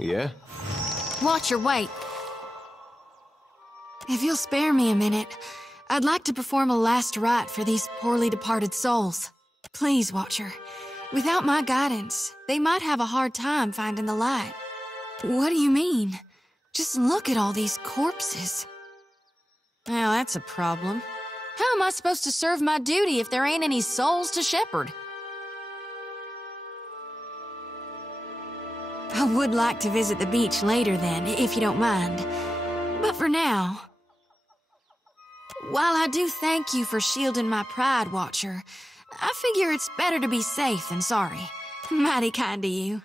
Yeah? Watch your weight. If you'll spare me a minute, I'd like to perform a last rite for these poorly departed souls. Please, Watcher. Without my guidance, they might have a hard time finding the light. What do you mean? Just look at all these corpses. Well, that's a problem. How am I supposed to serve my duty if there ain't any souls to shepherd? I would like to visit the beach later then, if you don't mind. But for now... While I do thank you for shielding my pride, Watcher, I figure it's better to be safe than sorry. Mighty kind of you.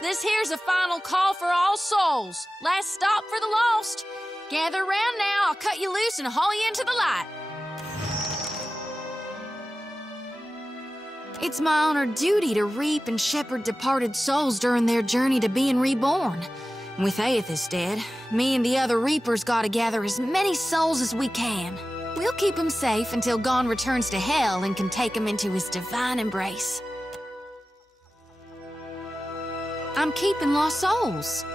This here's a final call for all souls. Last stop for the lost. Gather round now, I'll cut you loose and haul you into the light. It's my honored duty to reap and shepherd departed souls during their journey to being reborn. With Aethys dead, me and the other Reapers gotta gather as many souls as we can. We'll keep him safe until Gon returns to Hell and can take him into his divine embrace. I'm keeping lost souls.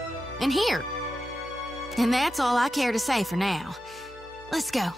And here. And that's all I care to say for now. Let's go.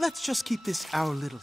Let's just keep this our little...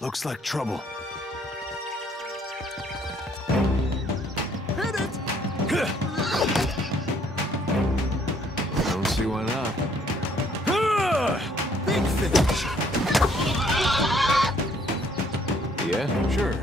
Looks like trouble. Hit it! I don't see why not. Big fish! Yeah, sure.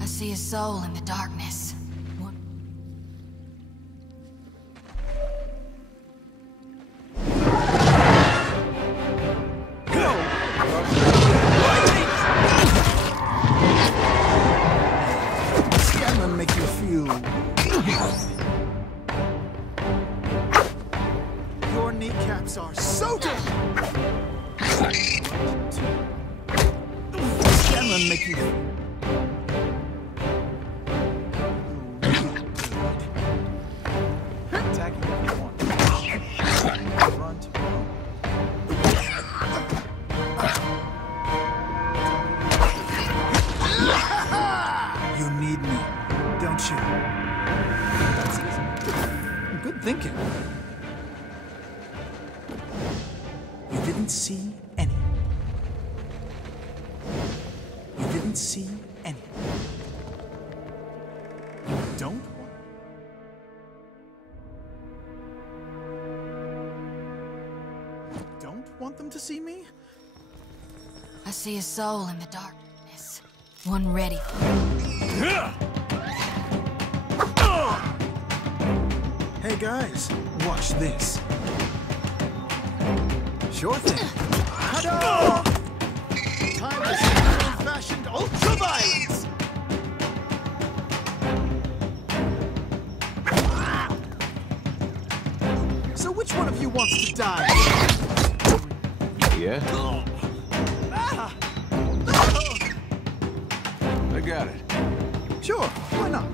I see a soul in the darkness. What? Scanlan make you feel... Your kneecaps are so dead! Scanlan make you feel... Attacking everyone. Run to home. You need me. didn't see any. You didn't see any. You don't want them to see me? I see a soul in the darkness. One ready. Hey guys, watch this. Sure thing. Ta-da! Time to see old-fashioned ultra-violence! So which one of you wants to die? Yeah? I got it. Sure, why not?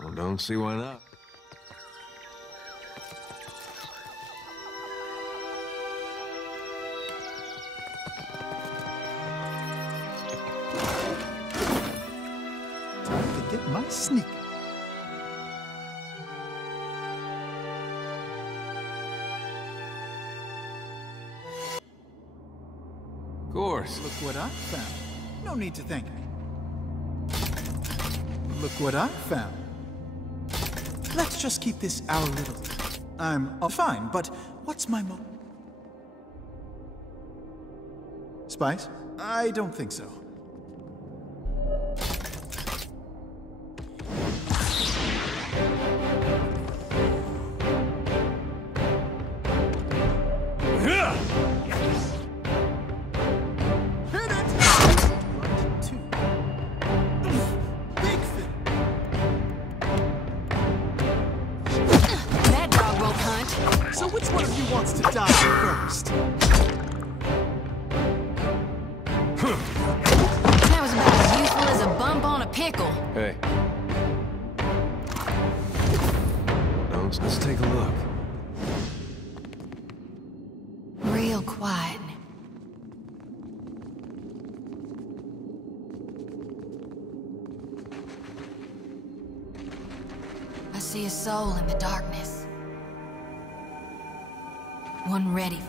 Well, don't see why not. Time to get my sneak. Of course. Look what I found. No need to thank me. Look what I found. Let's just keep this our little... I'm fine, but what's my mo... Spice? I don't think so. Hit it! Two. Big thing. That dog won't hunt. So which one of you wants to die first? That was about as useful as a bump on a pickle. Hey. Let's take a look. Real quiet. I see a soul in the darkness. One ready.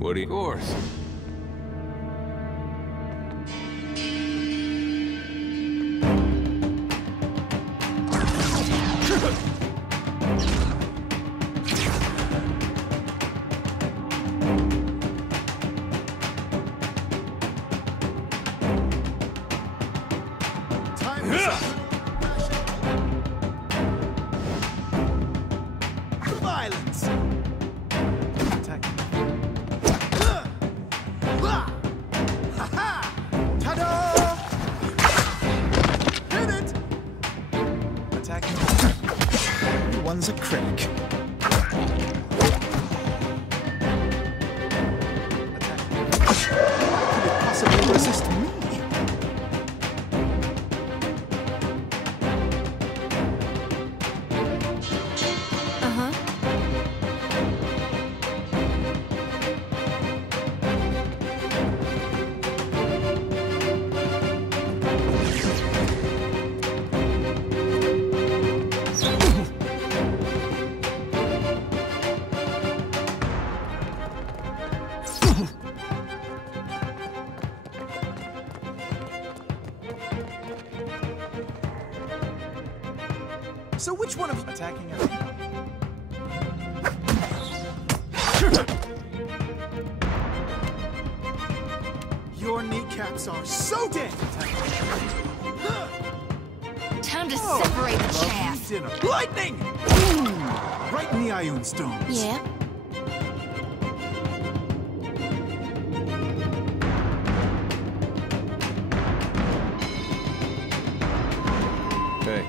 What do you... Of course. Time is up. Violence. Attack. Ha-ha! Ta-da! Hit it! Attack. One's a critic. Attack. How could it possibly resist me? Uh-huh. So which one of you attacking us? Your kneecaps are so dead. Time to separate the Lovely chaff. dinner. Lightning! Boom! Right in the Ioun stones. Yeah. Hey.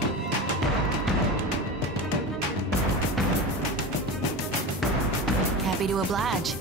Happy to oblige.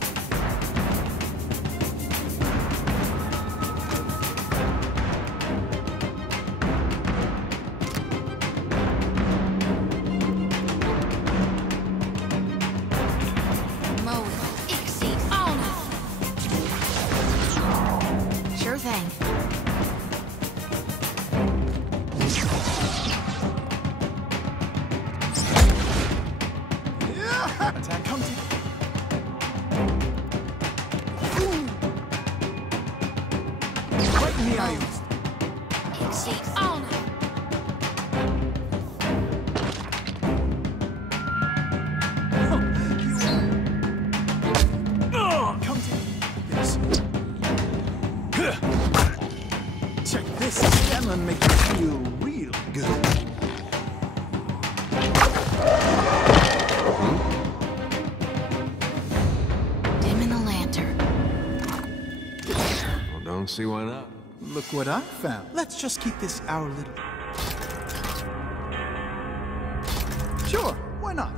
don't see why not. Look what I found. Let's just keep this our little... Sure, why not?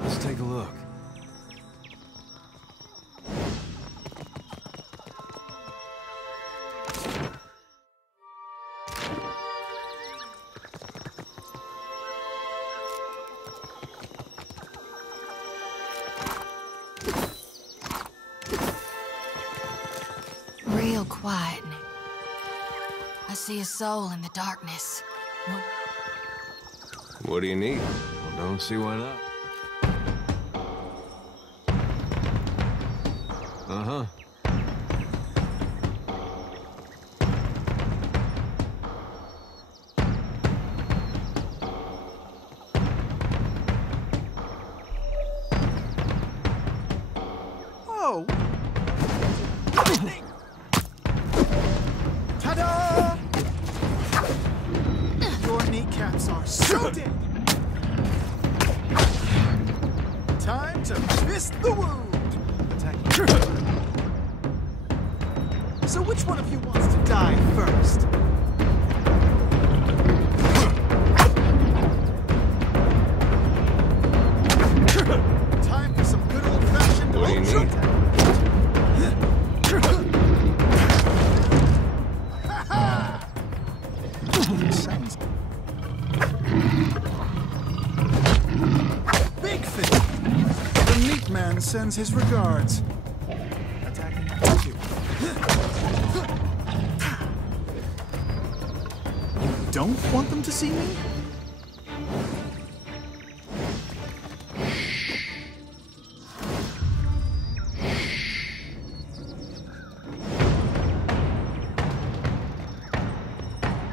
Let's take a look. Real quiet. I see a soul in the darkness. What do you need? Well, don't see why not. Uh-huh. Oh! Ta-da! Your kneecaps are so dead! Time to twist the wound! So which one of you wants to die first? Time for some good old-fashioned What do you need? Big Fish! The meat man sends his regards. Attacking at you. You don't want them to see me?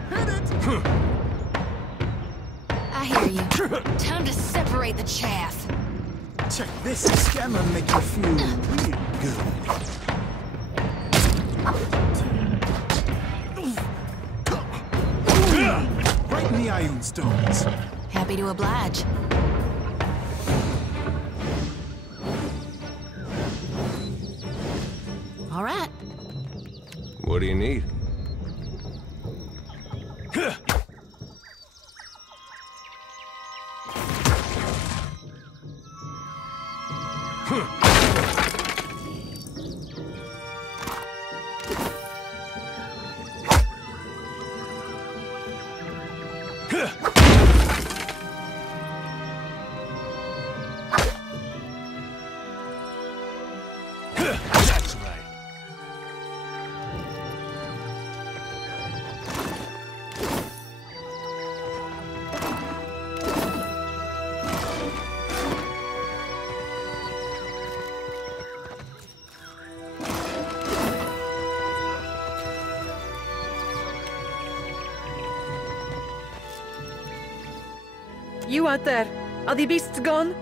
Hit it! I hear you. Time to separate the chaff. Check this scammer make you feel real good. Right in the iron stones. Happy to oblige. All right. What do you need? That's right. You out there, are the beasts gone?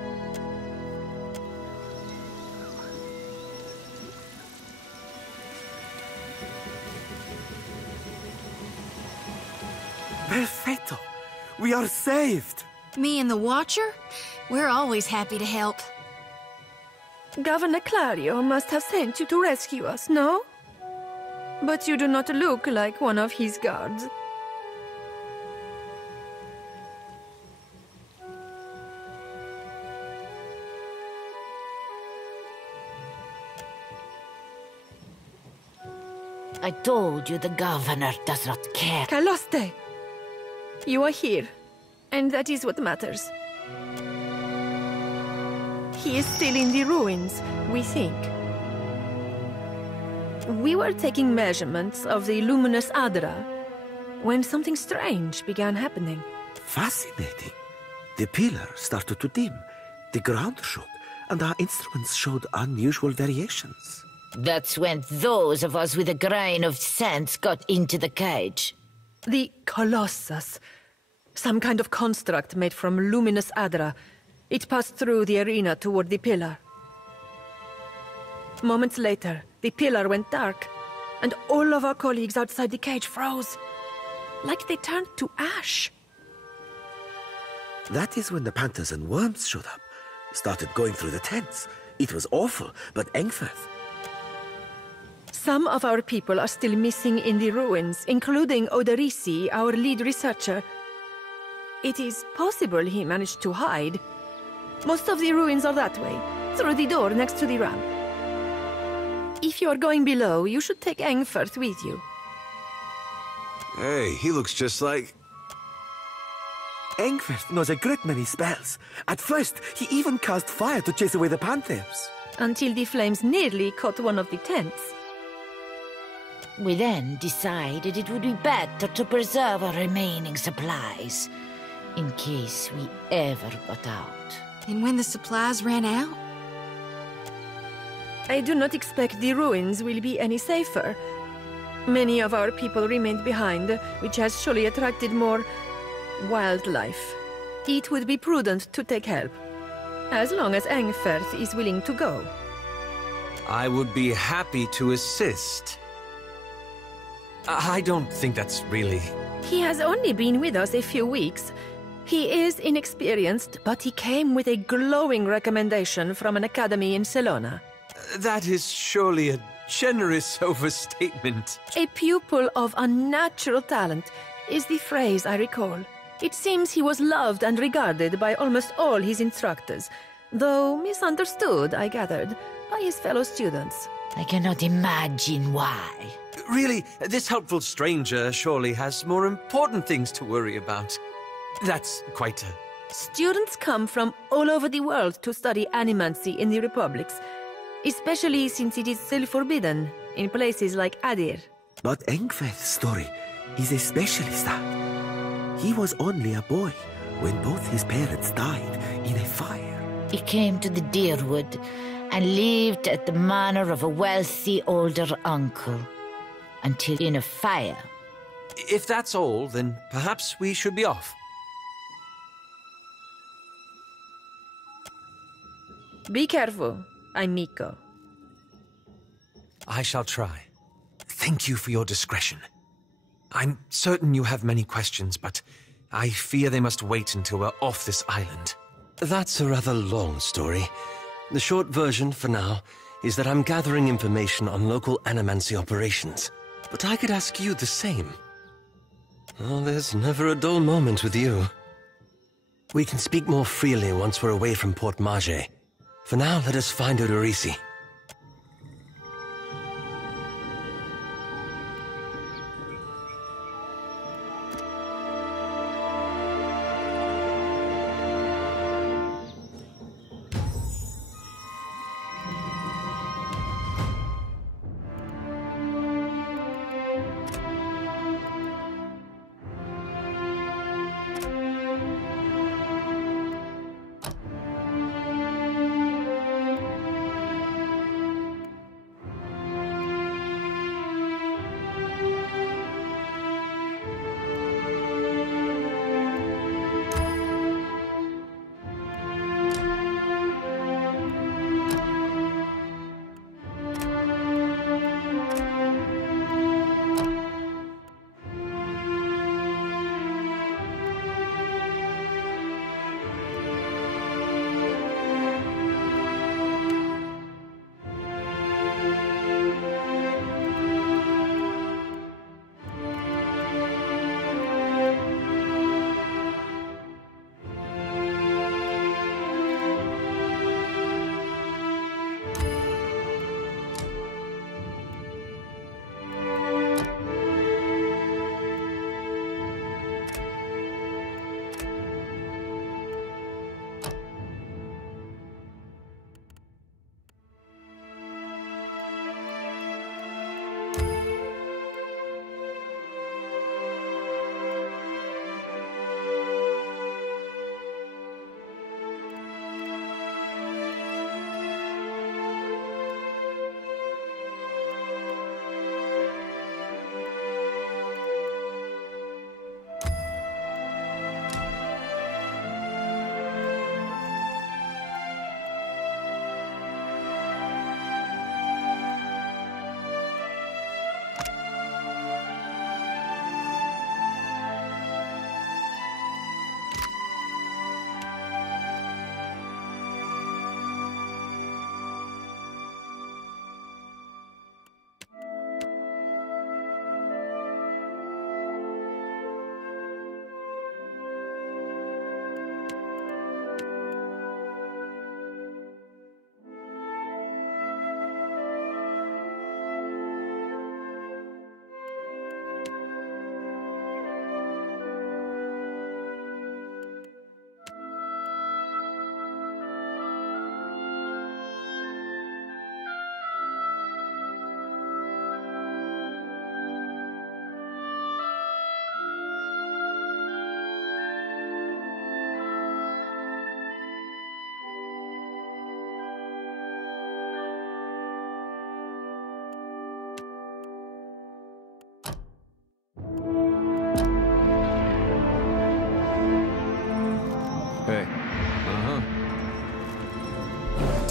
Perfetto! We are saved! Me and the Watcher? We're always happy to help. Governor Clario must have sent you to rescue us, no? But you do not look like one of his guards. I told you the governor does not care. Caloste! You are here, and that is what matters. he is still in the ruins, we think. We were taking measurements of the luminous Adra when something strange began happening. Fascinating. The pillar started to dim, the ground shook, and our instruments showed unusual variations. That's when those of us with a grain of sense got into the cage. The Colossus. Some kind of construct made from luminous Adra. It passed through the arena toward the pillar. Moments later, the pillar went dark, and all of our colleagues outside the cage froze. Like they turned to ash. That is when the panthers and worms showed up. Started going through the tents. It was awful, but Engwithan. Some of our people are still missing in the ruins, including Oderisi, our lead researcher. It is possible he managed to hide. Most of the ruins are that way, through the door next to the ramp. If you are going below, you should take Engwithan with you. Hey, he looks just like... Engwithan knows a great many spells. At first, he even cast fire to chase away the panthers. Until the flames nearly caught one of the tents. We then decided it would be better to preserve our remaining supplies, in case we ever got out. And when the supplies ran out? I do not expect the ruins will be any safer. Many of our people remained behind, which has surely attracted more wildlife. It would be prudent to take help, as long as Engwithan is willing to go. I would be happy to assist. I don't think that's really... He has only been with us a few weeks. He is inexperienced, but he came with a glowing recommendation from an academy in Salona. That is surely a generous overstatement. A pupil of unnatural talent is the phrase I recall. It seems he was loved and regarded by almost all his instructors, though misunderstood, I gathered, by his fellow students. I cannot imagine why. Really, this helpful stranger surely has more important things to worry about. That's quite a... Students come from all over the world to study animancy in the republics, especially since it is still forbidden in places like Adir. But Engwithan's story is especially sad. He was only a boy when both his parents died in a fire. He came to the Deerwood and lived at the manor of a wealthy older uncle, until in a fire. If that's all, then perhaps we should be off. Be careful, amico. I shall try. Thank you for your discretion. I'm certain you have many questions, but I fear they must wait until we're off this island. That's a rather long story. The short version, for now, is that I'm gathering information on local animancy operations. But I could ask you the same. Oh, there's never a dull moment with you. We can speak more freely once we're away from Port Mage. For now, let us find Oderisi.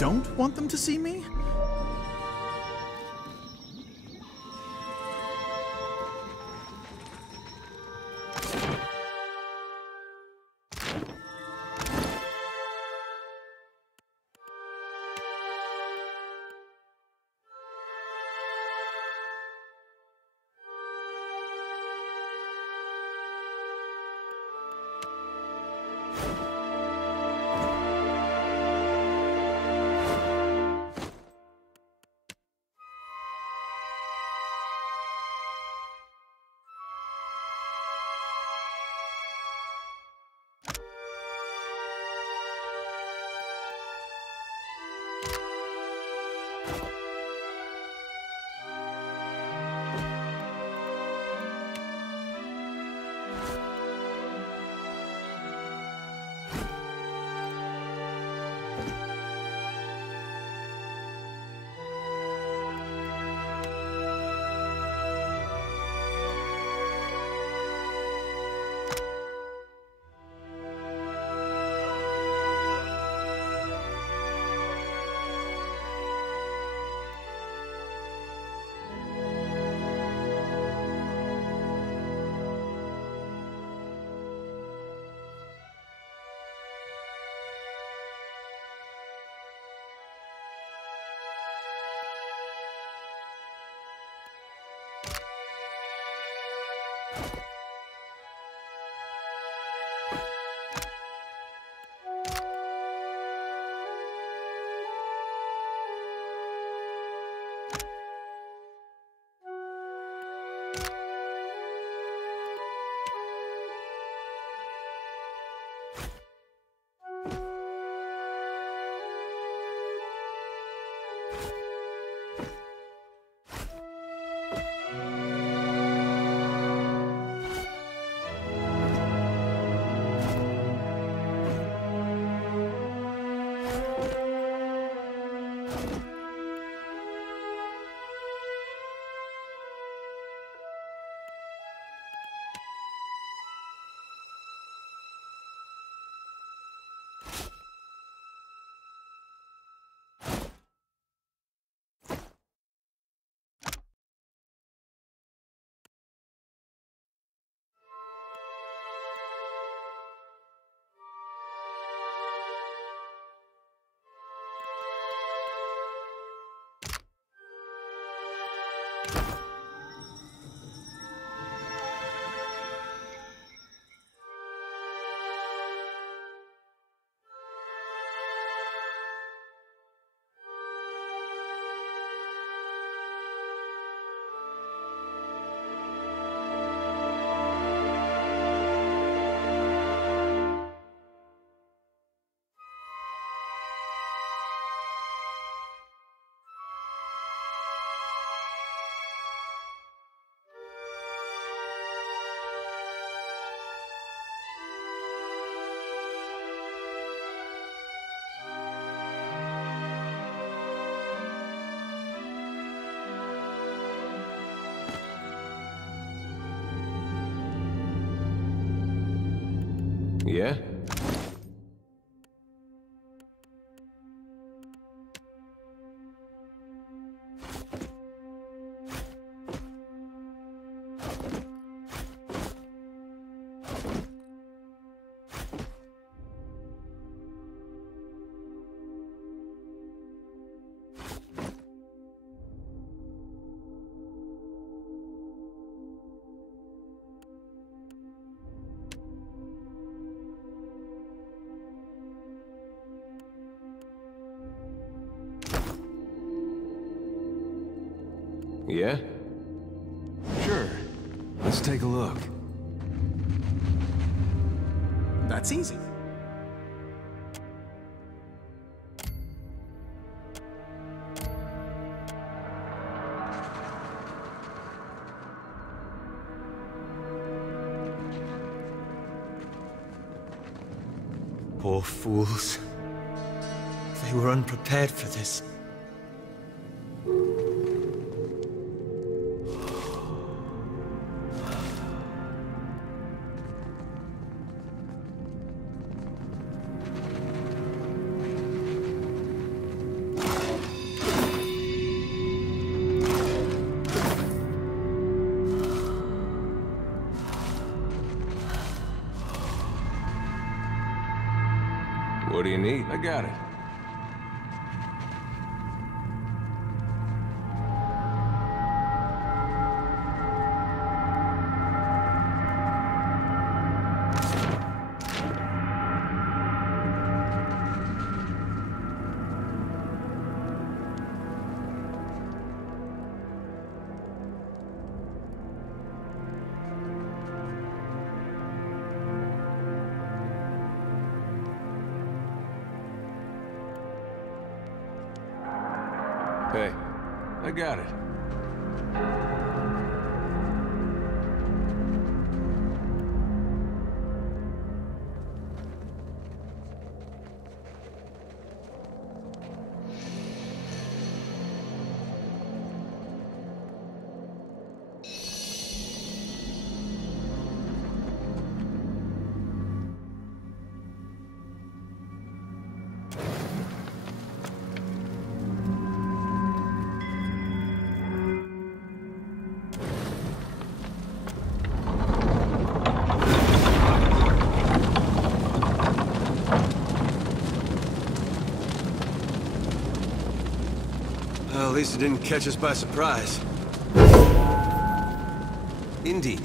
don't want them to see me? Yeah? Yeah? Sure. Let's take a look. That's easy. Poor fools. They were unprepared for this. What do you need? I got it. Hey, I got it. Well, at least it didn't catch us by surprise. Indeed.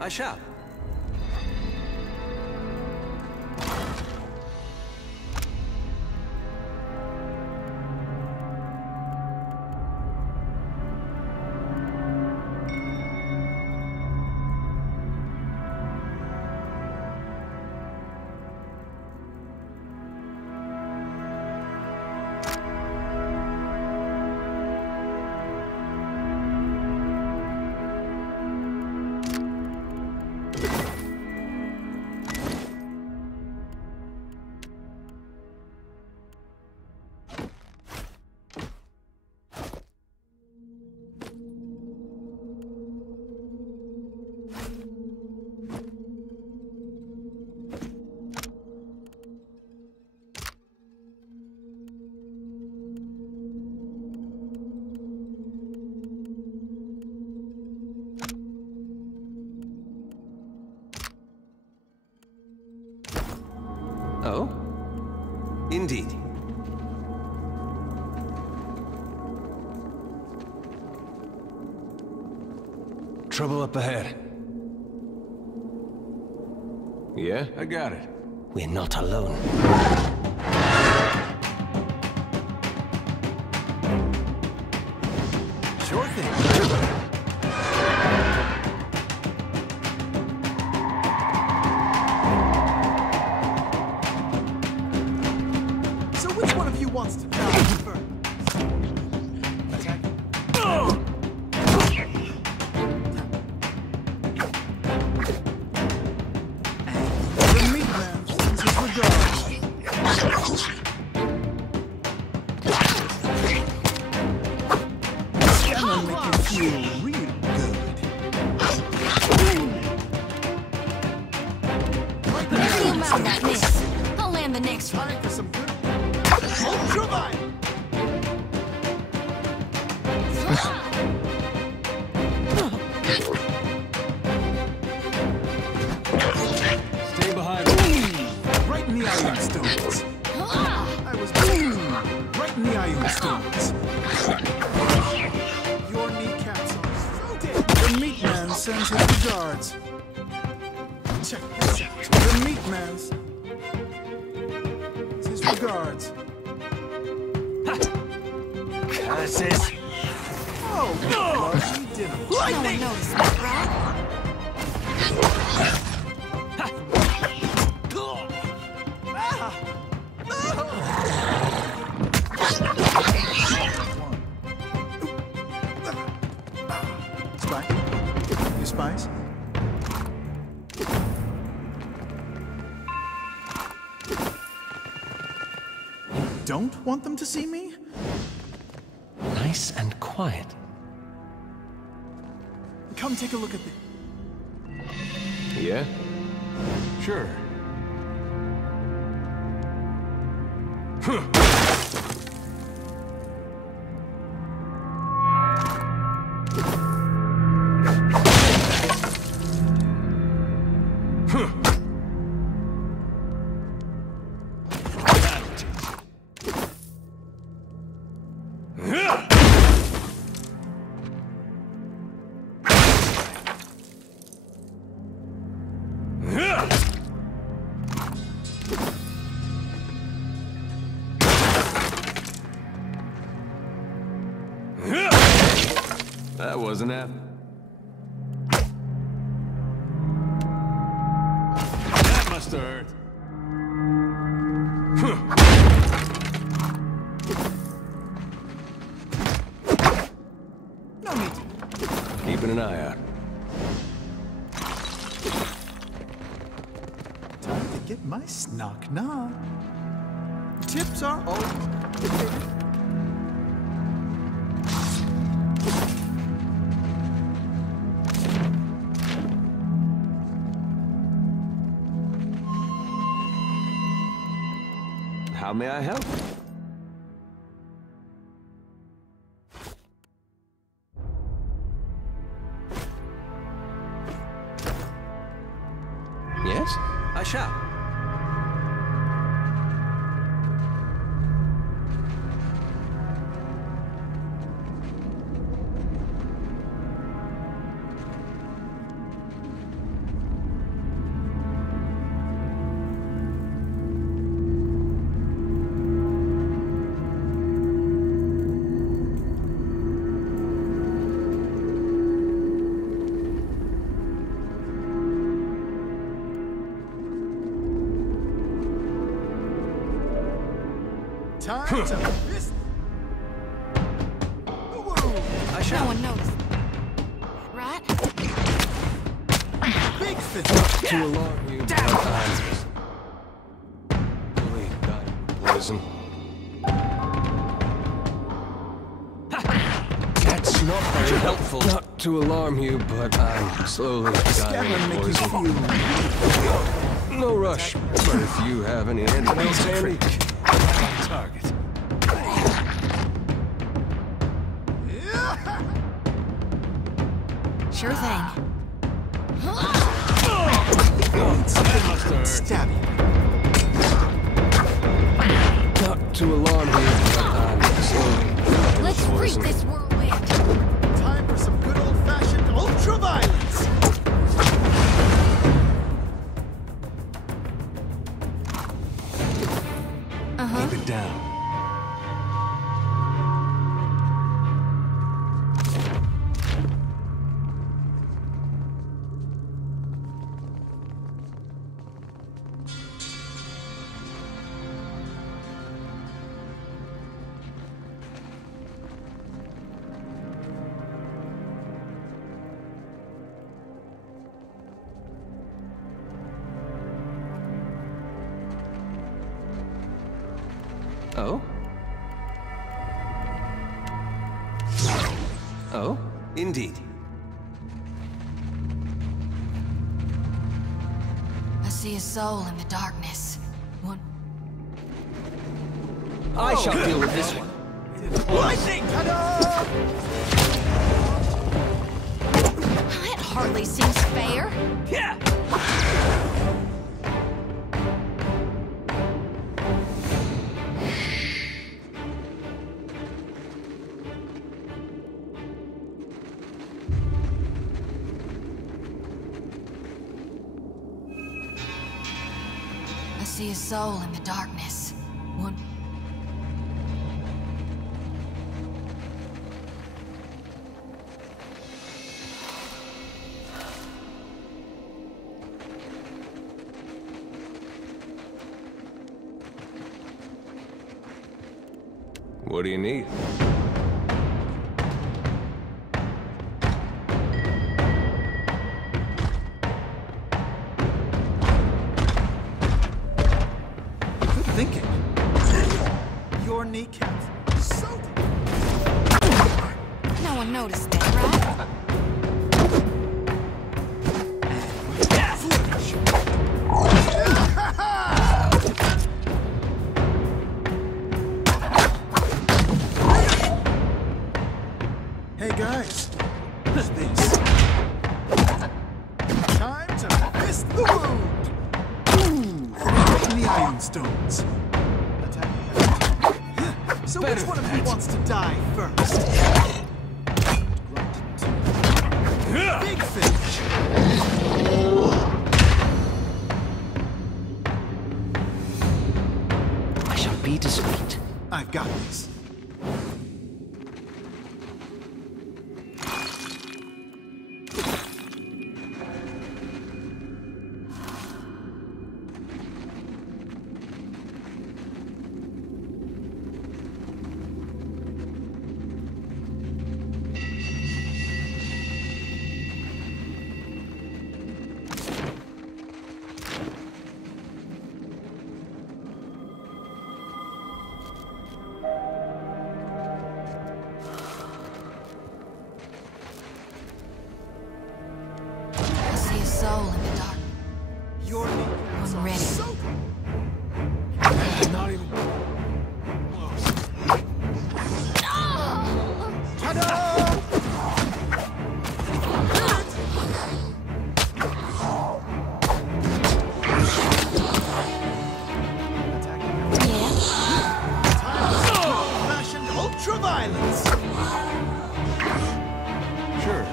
I shall. Oh? Indeed. Trouble up ahead. Yeah, I got it. We're not alone. Sure thing. So which one of you wants to die first? Attack. The meat man sends his regards. Gonna make you feel real good. You mount that miss. I'll land the next one. Time for some good. Ultraviolet. Stay behind. Right in the iron stones. I was right in the iron stones. Your kneecaps are so dead. The meat man sends his regards. Check this out. The meat man's. Best regards. Curses! Oh, largely dinner. No one noticed that, right? Spy? You spies? Don't want them to see me? Nice and quiet. Come take a look at this. Yeah? Sure. That wasn't it. That must have hurt. No need to. Keeping an eye out. Time to get my snock knock. Tips are always appreciated. How may I help? Yes, I shall. Time to fist. I shall. No one noticed. Right? Big fist. To alarm you, but I'm fully dying of poison. That's not very helpful. Not to alarm you, but I'm slowly dying Scabbard of make you poison. feel. No rush, but if you have any antidotes handy, on target. Sure thing. Stab you. Not to alarm you, but I'm slowly dying Let's of freak poison. this whirlwind. Time for some good old-fashioned ultra-violence. Keep it down. Oh? Oh? Indeed. I see a soul in the darkness. One. I shall deal with this one. Lightning! Ta-da! It hardly seems fair. Yeah! I see a soul in the darkness. What do you need? Good thinking. Your kneecaps. So... No one noticed that, right? Hey guys, what's this? Time to fist the wound! Ooh, the iron stones. Attack. So which one of you wants to die first? Big fish! I shall be discreet. I've got this. I see a soul in the dark. Your kneecaps I'm are ready. so... Not even... Ta-da! Old-fashioned ultra-violence! Sure.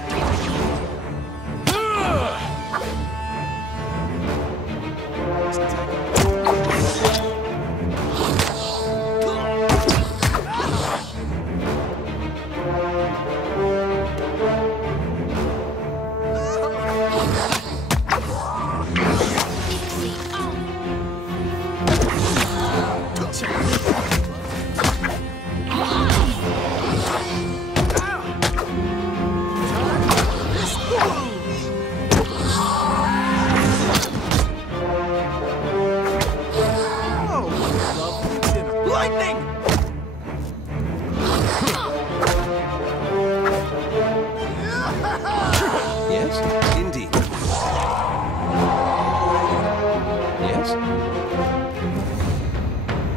Lightning! Yes, indeed. Yes?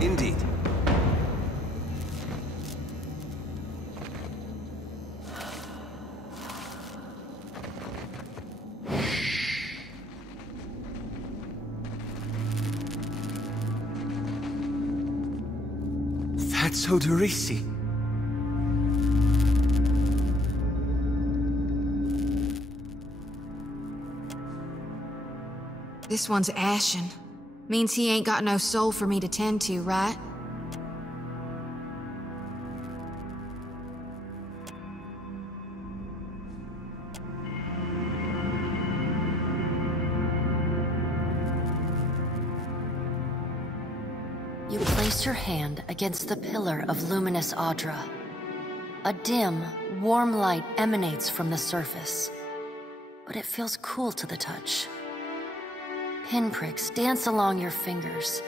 Indeed. That's Oderisi. This one's ashen. Means he ain't got no soul for me to tend to, right? You place your hand against the pillar of luminous Audra. A dim, warm light emanates from the surface, but it feels cool to the touch. Pinpricks dance along your fingers,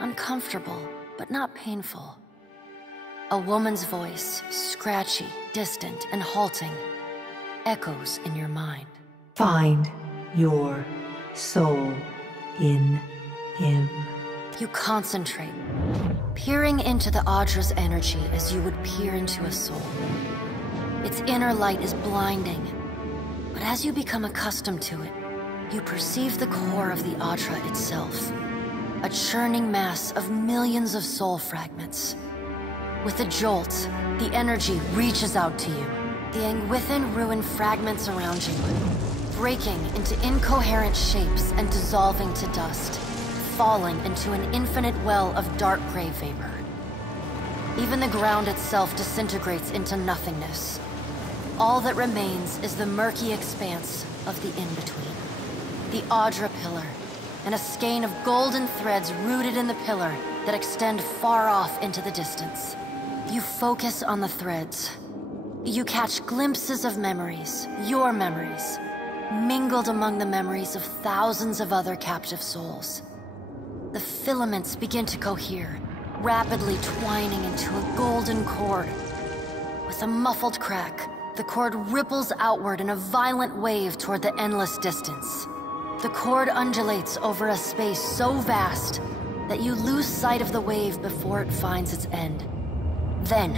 uncomfortable, but not painful. A woman's voice, scratchy, distant, and halting, echoes in your mind. Find your soul in him. You concentrate, peering into the Audra's energy as you would peer into a soul. Its inner light is blinding, but as you become accustomed to it, you perceive the core of the Audra itself, a churning mass of millions of soul fragments. With a jolt, the energy reaches out to you. The Engwithan ruin fragments around you, breaking into incoherent shapes and dissolving to dust, falling into an infinite well of dark gray vapor. Even the ground itself disintegrates into nothingness. All that remains is the murky expanse of the in-between. The Audra pillar, and a skein of golden threads rooted in the pillar that extend far off into the distance. You focus on the threads. You catch glimpses of memories, your memories, mingled among the memories of thousands of other captive souls. The filaments begin to cohere, rapidly twining into a golden cord. With a muffled crack, the cord ripples outward in a violent wave toward the endless distance. The cord undulates over a space so vast that you lose sight of the wave before it finds its end. Then,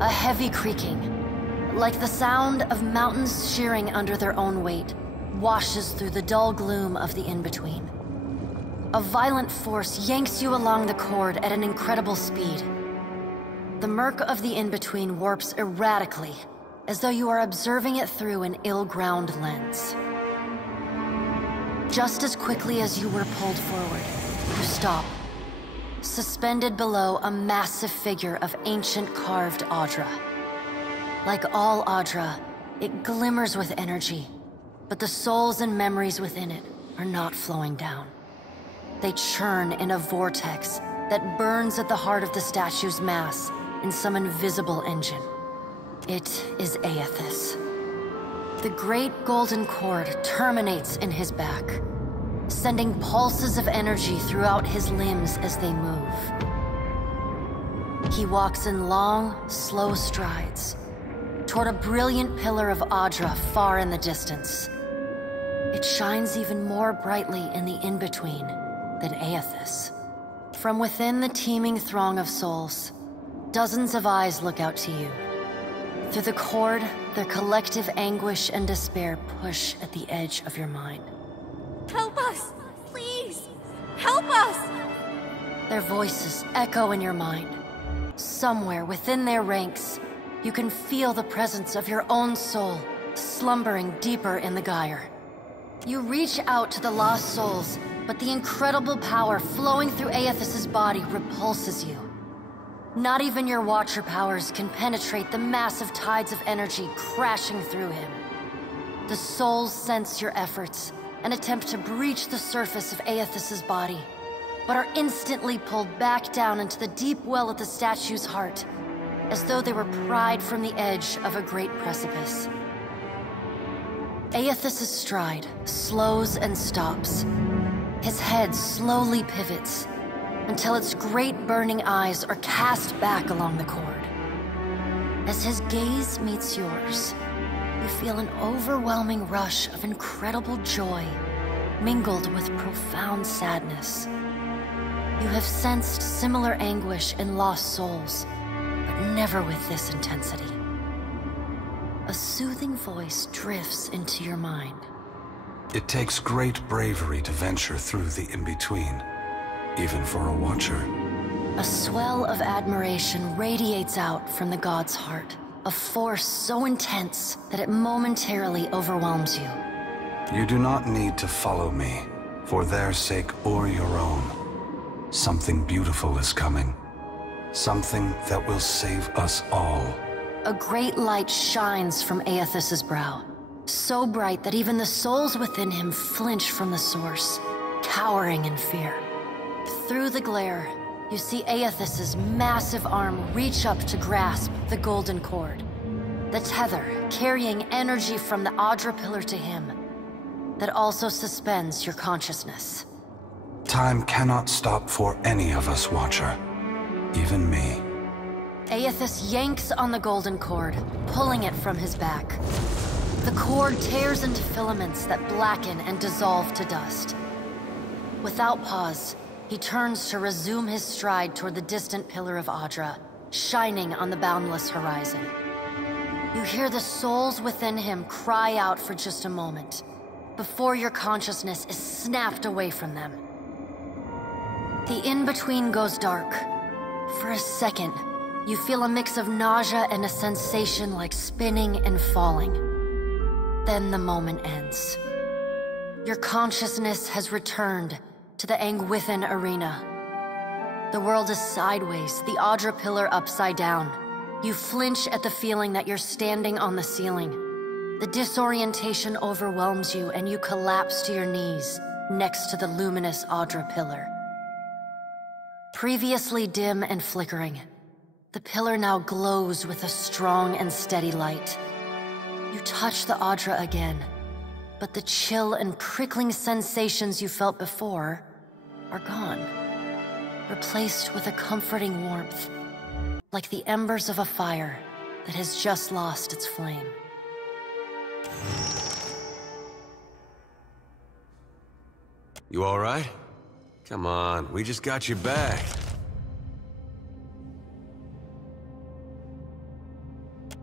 a heavy creaking, like the sound of mountains shearing under their own weight, washes through the dull gloom of the in-between. A violent force yanks you along the cord at an incredible speed. The murk of the in-between warps erratically, as though you are observing it through an ill-ground lens. Just as quickly as you were pulled forward, you stop, suspended below a massive figure of ancient carved Audra. Like all Audra, it glimmers with energy, but the souls and memories within it are not flowing down. They churn in a vortex that burns at the heart of the statue's mass in some invisible engine. It is Aethys. The great golden cord terminates in his back, sending pulses of energy throughout his limbs as they move. He walks in long, slow strides toward a brilliant pillar of Audra far in the distance. It shines even more brightly in the in-between than Aethys. From within the teeming throng of souls, dozens of eyes look out to you. Through the cord, their collective anguish and despair push at the edge of your mind. Help us! Please! Help us! Their voices echo in your mind. Somewhere within their ranks, you can feel the presence of your own soul slumbering deeper in the gyre. You reach out to the lost souls, but the incredible power flowing through Aethys' body repulses you. Not even your Watcher powers can penetrate the massive tides of energy crashing through him. The souls sense your efforts and attempt to breach the surface of Aethys' body, but are instantly pulled back down into the deep well at the statue's heart, as though they were pried from the edge of a great precipice. Aethys' stride slows and stops. His head slowly pivots until its great burning eyes are cast back along the cord. As his gaze meets yours, you feel an overwhelming rush of incredible joy mingled with profound sadness. You have sensed similar anguish in lost souls, but never with this intensity. A soothing voice drifts into your mind. It takes great bravery to venture through the in-between, even for a Watcher. A swell of admiration radiates out from the god's heart, a force so intense that it momentarily overwhelms you. You do not need to follow me, for their sake or your own. Something beautiful is coming. Something that will save us all. A great light shines from Aethys' brow, so bright that even the souls within him flinch from the source, cowering in fear. Through the glare, you see Aethys' massive arm reach up to grasp the golden cord. The tether carrying energy from the Audra pillar to him, that also suspends your consciousness. Time cannot stop for any of us, Watcher. Even me. Aethys yanks on the golden cord, pulling it from his back. The cord tears into filaments that blacken and dissolve to dust. Without pause, he turns to resume his stride toward the distant pillar of Audra, shining on the boundless horizon. You hear the souls within him cry out for just a moment, before your consciousness is snapped away from them. The in-between goes dark. For a second, you feel a mix of nausea and a sensation like spinning and falling. Then the moment ends. Your consciousness has returned to the Engwithan arena. The world is sideways, the Audra pillar upside down. You flinch at the feeling that you're standing on the ceiling. The disorientation overwhelms you and you collapse to your knees next to the luminous Audra pillar. Previously dim and flickering, The pillar now glows with a strong and steady light. You touch the Audra again, but the chill and prickling sensations you felt before are gone, replaced with a comforting warmth, like the embers of a fire that has just lost its flame. You all right? Come on, we just got you back.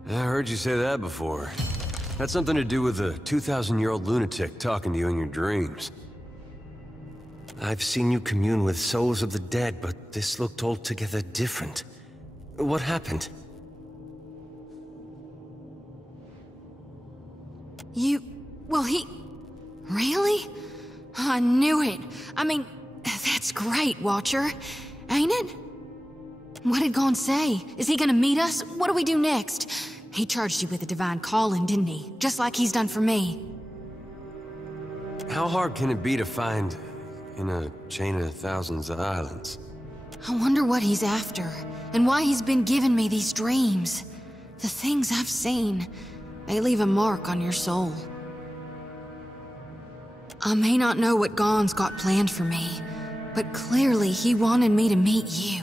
I heard you say that before. Had something to do with a 2,000-year-old lunatic talking to you in your dreams. I've seen you commune with souls of the dead, but this looked altogether different. What happened? Really? I knew it. I mean, that's great, Watcher. Ain't it? What did Gon say? Is he gonna meet us? What do we do next? He charged you with a divine calling, didn't he? Just like he's done for me. How hard can it be to find in a chain of thousands of islands? I wonder what he's after, and why he's been giving me these dreams. The things I've seen, they leave a mark on your soul. I may not know what Gon's got planned for me, but clearly he wanted me to meet you.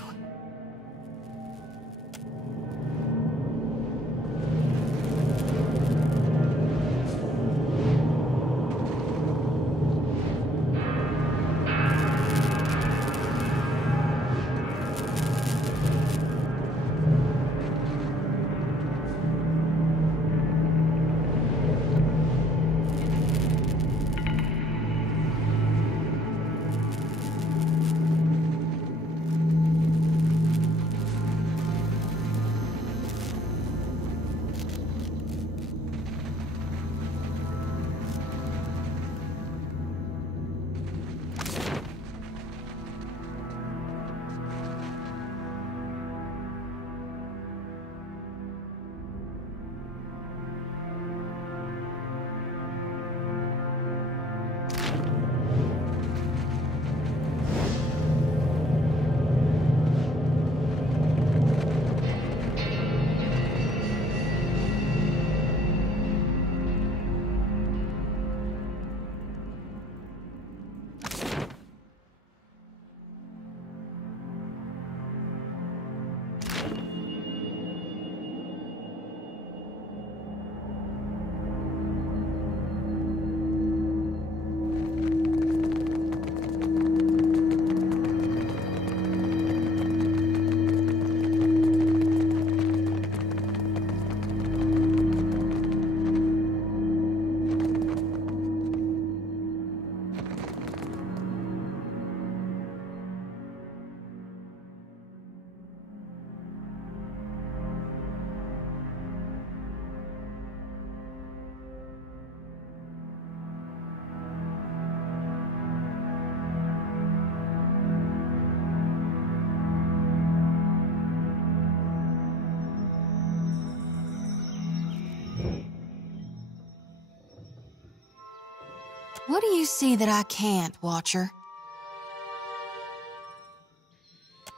What do you see that I can't, Watcher?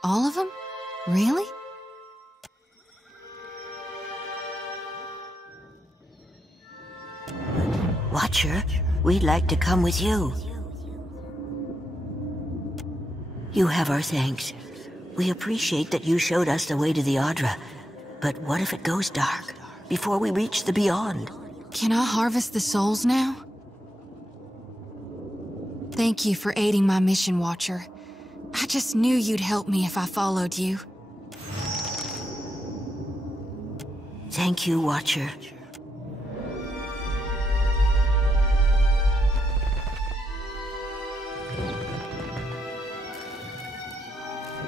All of them? Really? Watcher, we'd like to come with you. You have our thanks. We appreciate that you showed us the way to the Audra. But what if it goes dark, before we reach the Beyond? Can I harvest the souls now? Thank you for aiding my mission, Watcher. I just knew you'd help me if I followed you. Thank you, Watcher.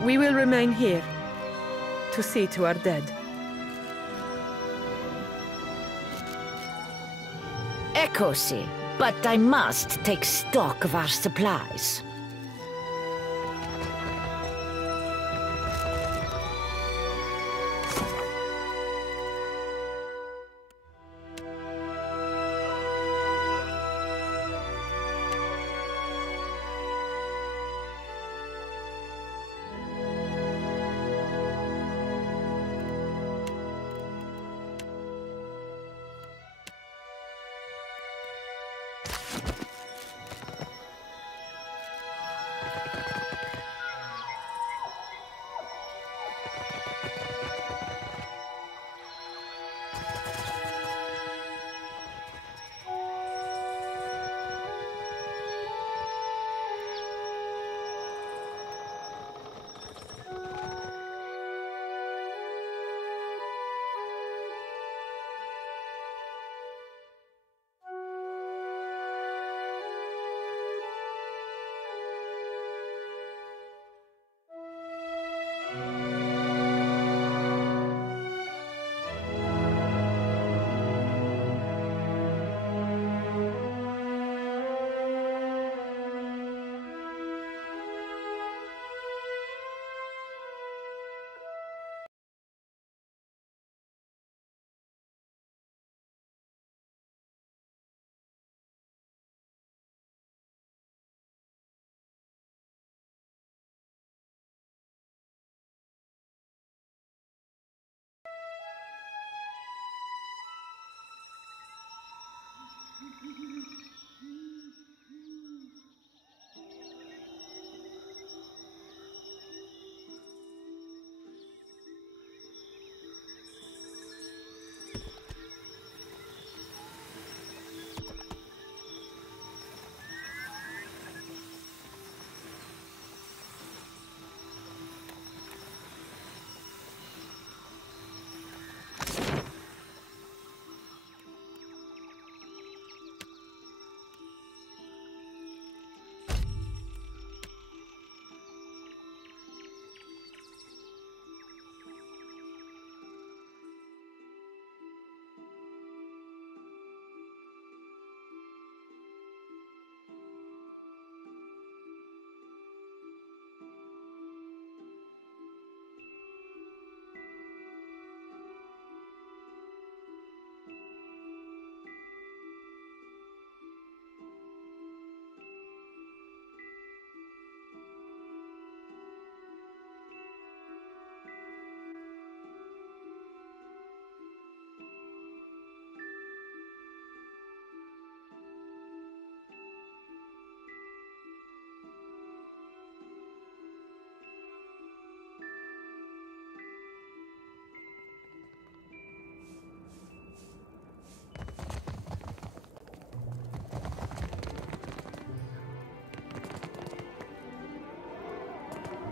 We will remain here to see to our dead. Echosi, but I must take stock of our supplies.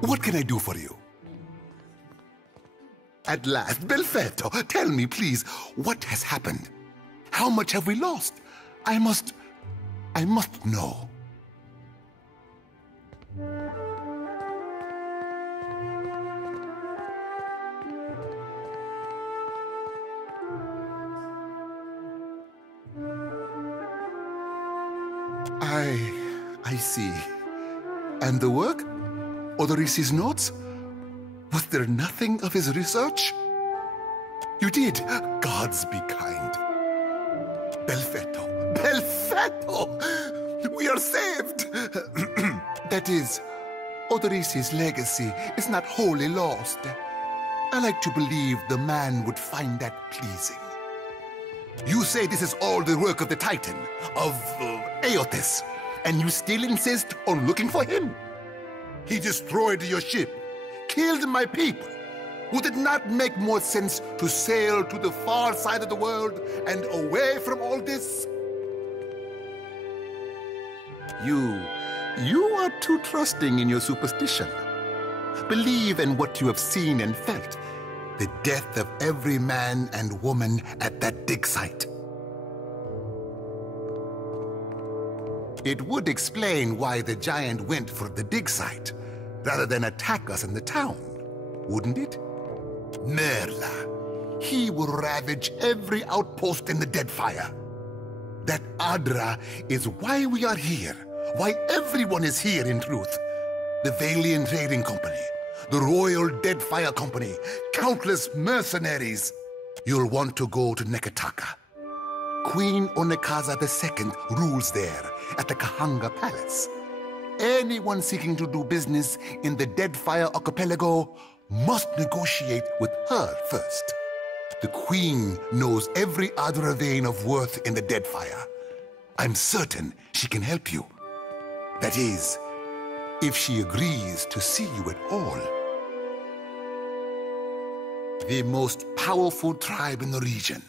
What can I do for you? At last, Belfetto, tell me, please, what has happened? How much have we lost? I must know. I see. And the work? Odorisi's notes? Was there nothing of his research? You did. Gods be kind. Belfetto! Belfetto! We are saved! That is, Odorisi's legacy is not wholly lost. I like to believe the man would find that pleasing. You say this is all the work of the Titan, of Eotes, and you still insist on looking for him? He destroyed your ship, killed my people. Would it not make more sense to sail to the far side of the world and away from all this? You are too trusting in your superstition. Believe in what you have seen and felt. The death of every man and woman at that Digsite. It would explain why the giant went for the Digsite, rather than attack us in the town, wouldn't it? Merla, he will ravage every outpost in the Deadfire. That Adra is why we are here, why everyone is here in truth. The Valiant Trading Company, the Royal Deadfire Company, countless mercenaries. You'll want to go to Nekataka. Queen Onekaza II rules there at the Kahanga Palace. Anyone seeking to do business in the Deadfire Archipelago must negotiate with her first. The Queen knows every Adra vein of worth in the Deadfire. I'm certain she can help you. That is, if she agrees to see you at all. The most powerful tribe in the region,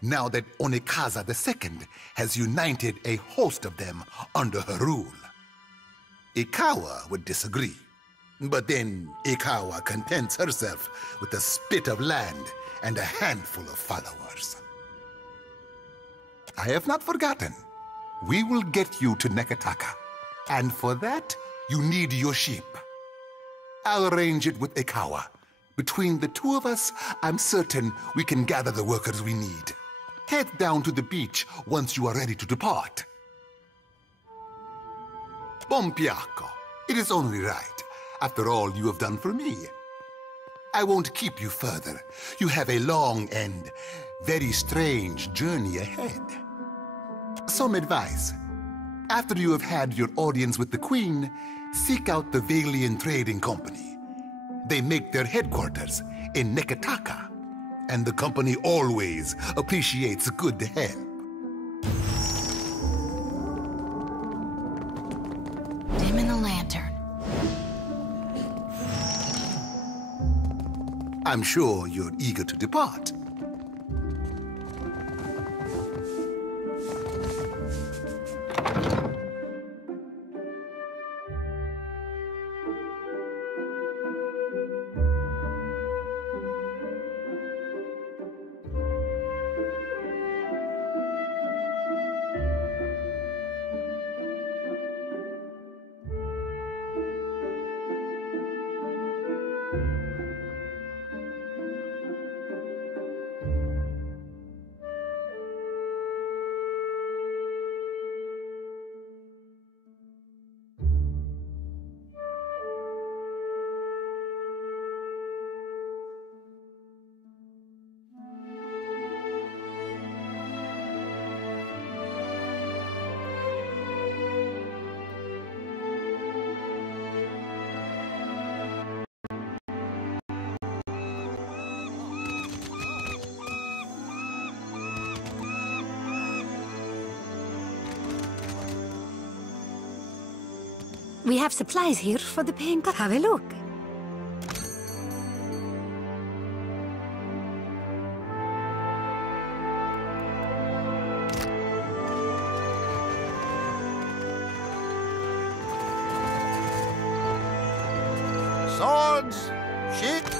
now that Onekaza II has united a host of them under her rule. Ikawa would disagree, but then Ikawa contents herself with a spit of land and a handful of followers. I have not forgotten. We will get you to Neketaka, and for that, you need your sheep. I'll arrange it with Ikawa. Between the two of us, I'm certain we can gather the workers we need. Head down to the beach once you are ready to depart. Bompiaco, it is only right, after all you have done for me. I won't keep you further. You have a long and very strange journey ahead. Some advice. After you have had your audience with the Queen, seek out the Valian Trading Company. They make their headquarters in Neketaka, and the company always appreciates good help. Dim in the lantern. I'm sure you're eager to depart. We have supplies here for the paying customer. Have a look. Swords! Shit!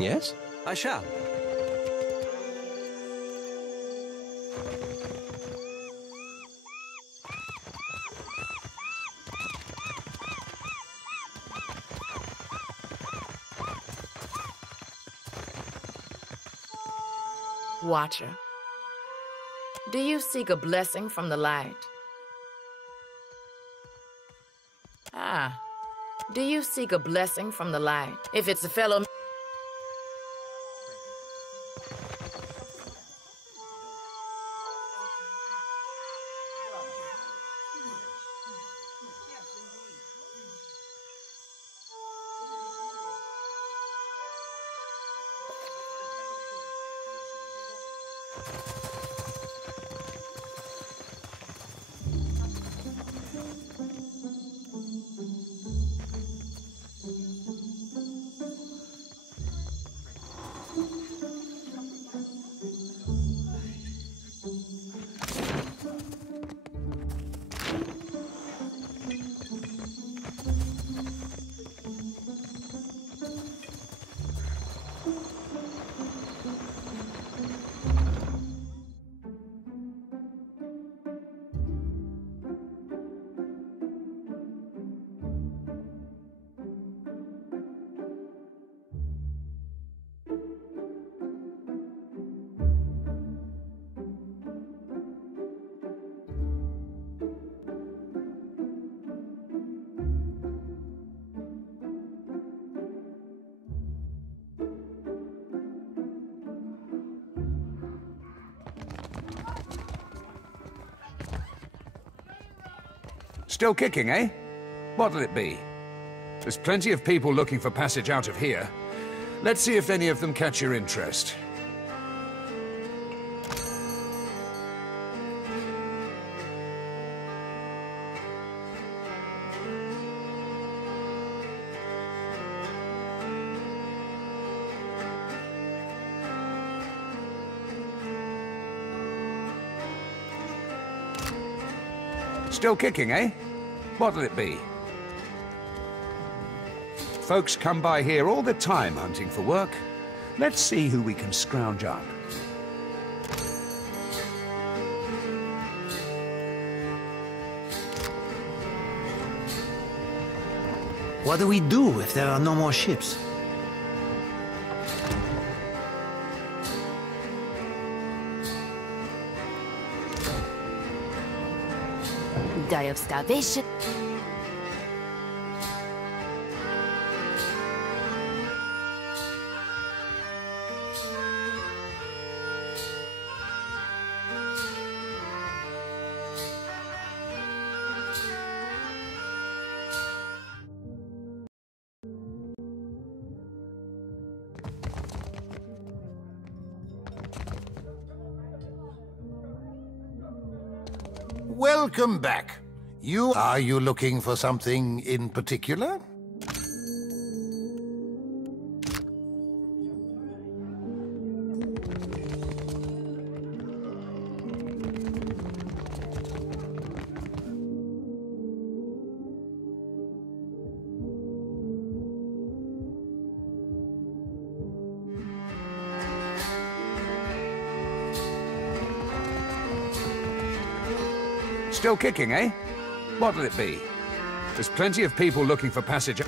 Yes, I shall. Watcher, do you seek a blessing from the light? Do you seek a blessing from the light? If it's a fellow... Still kicking, eh? What'll it be? There's plenty of people looking for passage out of here. Let's see if any of them catch your interest. Still kicking, eh? What'll it be? Folks come by here all the time hunting for work. Let's see who we can scrounge up. What do we do if there are no more ships? Die of starvation. Welcome back. Are you looking for something in particular? Still kicking, eh? What'll it be? There's plenty of people looking for passage.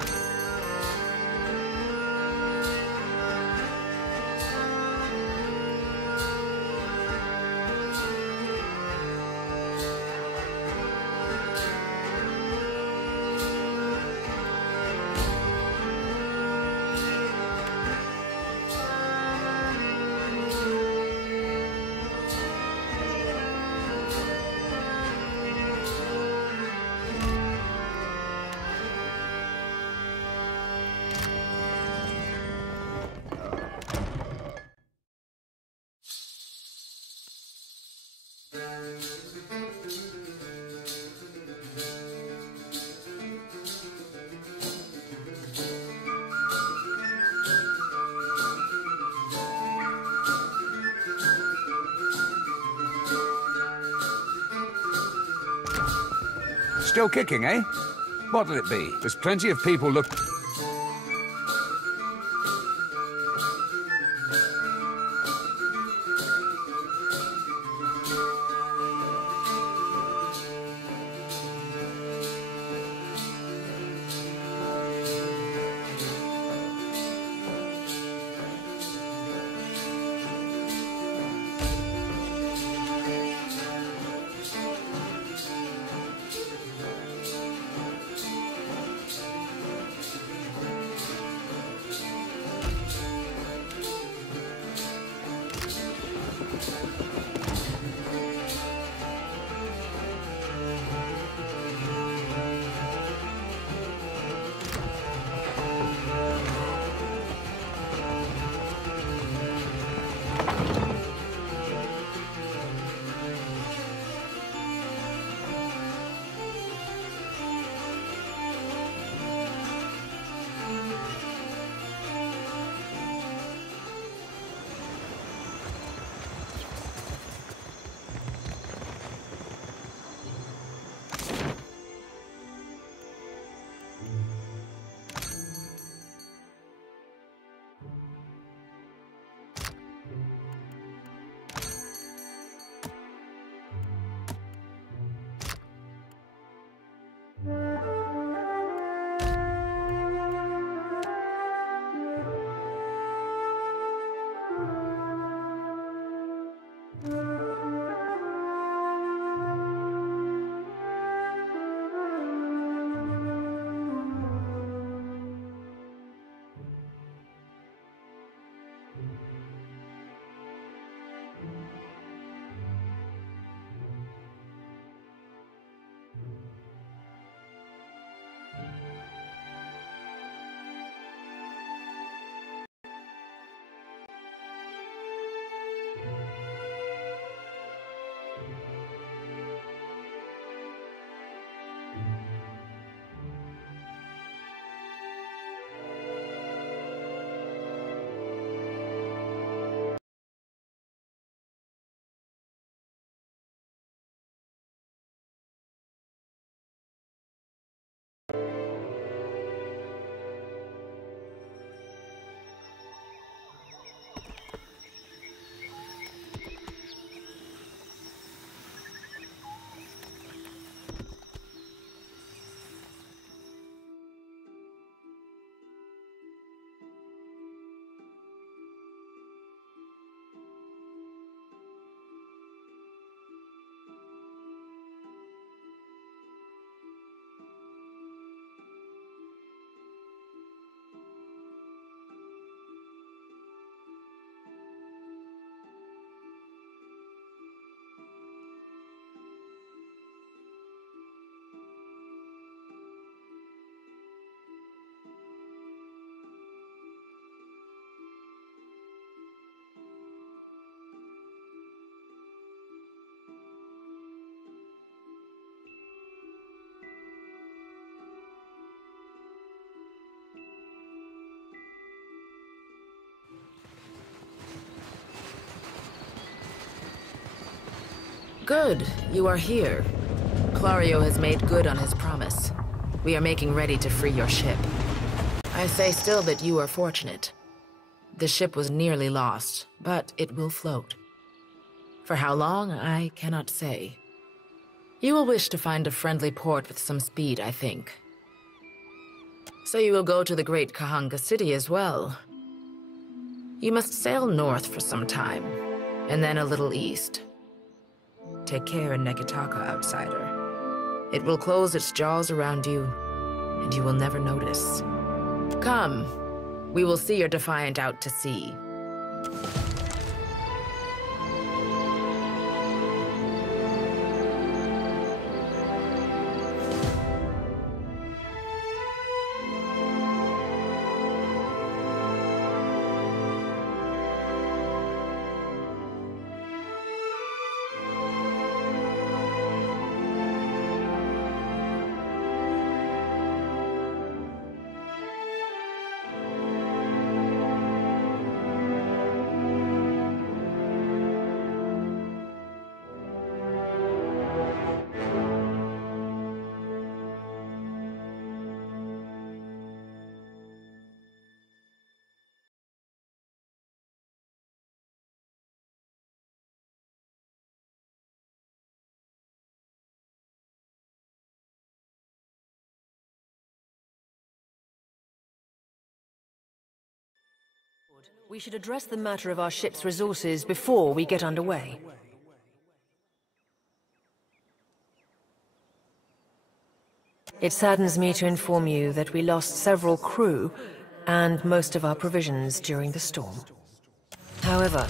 Still kicking, eh? What'll it be? There's plenty of people look... Good, you are here. Clario has made good on his promise. We are making ready to free your ship. I say still that you are fortunate. The ship was nearly lost, but it will float. For how long, I cannot say. You will wish to find a friendly port with some speed, I think. So you will go to the great Kahanga city as well. You must sail north for some time, and then a little east. Take care in Nekitaka, outsider. It will close its jaws around you, and you will never notice. Come, we will see your Defiant out to sea. We should address the matter of our ship's resources before we get underway. It saddens me to inform you that we lost several crew and most of our provisions during the storm. However,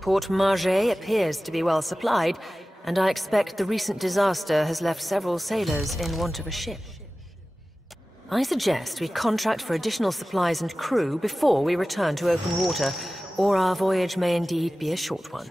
Port Margé appears to be well supplied, and I expect the recent disaster has left several sailors in want of a ship. I suggest we contract for additional supplies and crew before we return to open water, or our voyage may indeed be a short one.